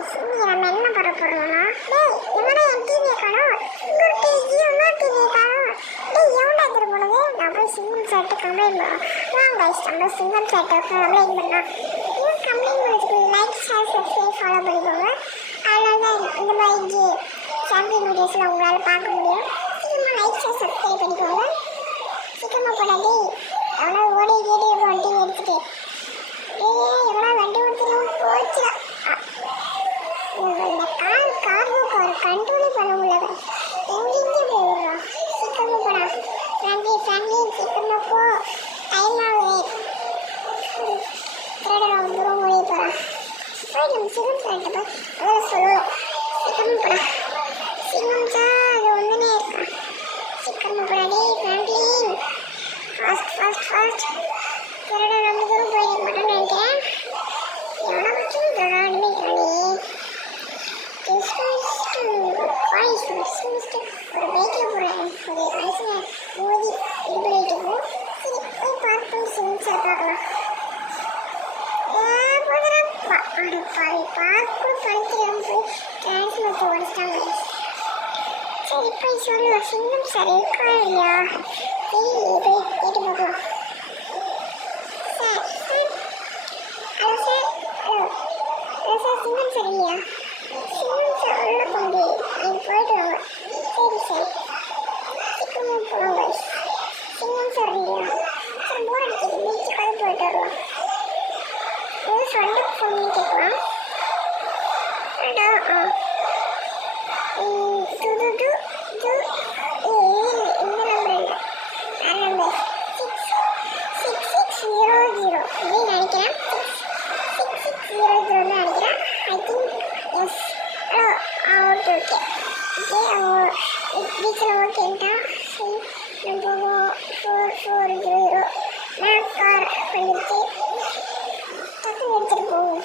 guys இன்னைக்கு நம்ம என்ன பண்ண போறோம்னா டேய் எவனா என் டிவியை காணோம் இன்னொரு டிவியை காணோம் டேய் எவனா எடுத்து போனது நான் போய் சிங்கம் சார்ட்டு கம்ப்ளைண்ட் பண்ணுவோம் வாங்க கைஸ் நம்ம சிங்கம் சார்ட்டு கம்ப்ளைண்ட் பண்ணலாம் இன்னும் கம்ப்ளைண்ட் பண்ணுறதுக்கு லைக் ஷேர் சப்ஸ்கிரைப் ஃபாலோ பண்ணிக்கோங்க அதனால தான் இந்த மாதிரி சாம்பியன் வீடியோஸில் உங்களால் பார்க்க முடியும் சீக்கிரமாக லைக் ஷேர் சப்ஸ்கிரைப் பண்ணிக்கோங்க சீக்கிரமாக போடா டேய் எவனா ஓடி வீடியோ வண்டி எடுத்துட்டு எவனா வண்டி ஓடுத்துட்டு போச்சு இந்த கார்வுக்கு ஒரு கண்ட்ரோல் பண்ண முடியல எங்கெங்கே போயிடுறோம் சீக்கிரமா போடா ஃபேமிலி சீக்கிரமா போ டைம் ஆகுது திருடலாம் தூரம் ஓடி போகிறான் போய் நம்ம சிங்கம் சார்கிட்ட போய் அதில் சொல்லணும் சீக்கிரமா போடா சிங்கம் சார் அது ஒன்றுனே இருக்கான் சீக்கிரமா போடா டேய் ஃபேமிலி ஃபாஸ்ட் திருடன் ரொம்ப தூரம் போயிட மாட்டேன்னு நினைக்கிறேன் எவ்வளோ பட்சம் திருடானுமே காணே ஒரு பைக்கில் போகிறாங்க ஒரு மனுஷனை மோதி இது பண்ணிட்டு இருக்கோம் சரி போய் பார்க் பண்ணி சிங்கம் சார் பார்க்கலாம் பார்க் கூட பண்ணிக்கிறோம் போய் டிரான்ஸ்மேட் உடச்சிட்டாங்க சரி போய் சொல்லுவோம் சிங்கம் சார் இருக்கா இல்லையா தெரியலையே போய் கேட்டு பார்க்கலாம் sir hello sir hello sir சிங்கம் சார் இல்லையா சிங்கம் சார் உள்ள போகுது நீங்கள் போயிட்டு வாங்க சரி சார் சீக்கிரமாக போகலாம் கைஸ் சிங்கம் சார் இல்லையா சார் போர் அடிக்குது பீச்சுக்காக போயிட்டு வரலாம் ஏதோ ஃப்ரெண்டுக்கு ஃபோன் பண்ணி கேட்கலாம் அடா இந்த நம்பர் இல்லை வேறு நம்பர் 6600 அப்படின்னு நினைக்கிறேன் 6600 நினைக்கிறேன் I think yes hello okay பீச்சில் ஓகேன்ட்டா சரி நம்ம போவோம் 4400 நான் கார் பண்ணிட்டு டக்குன்னு எடுத்துகிட்டு போவோம்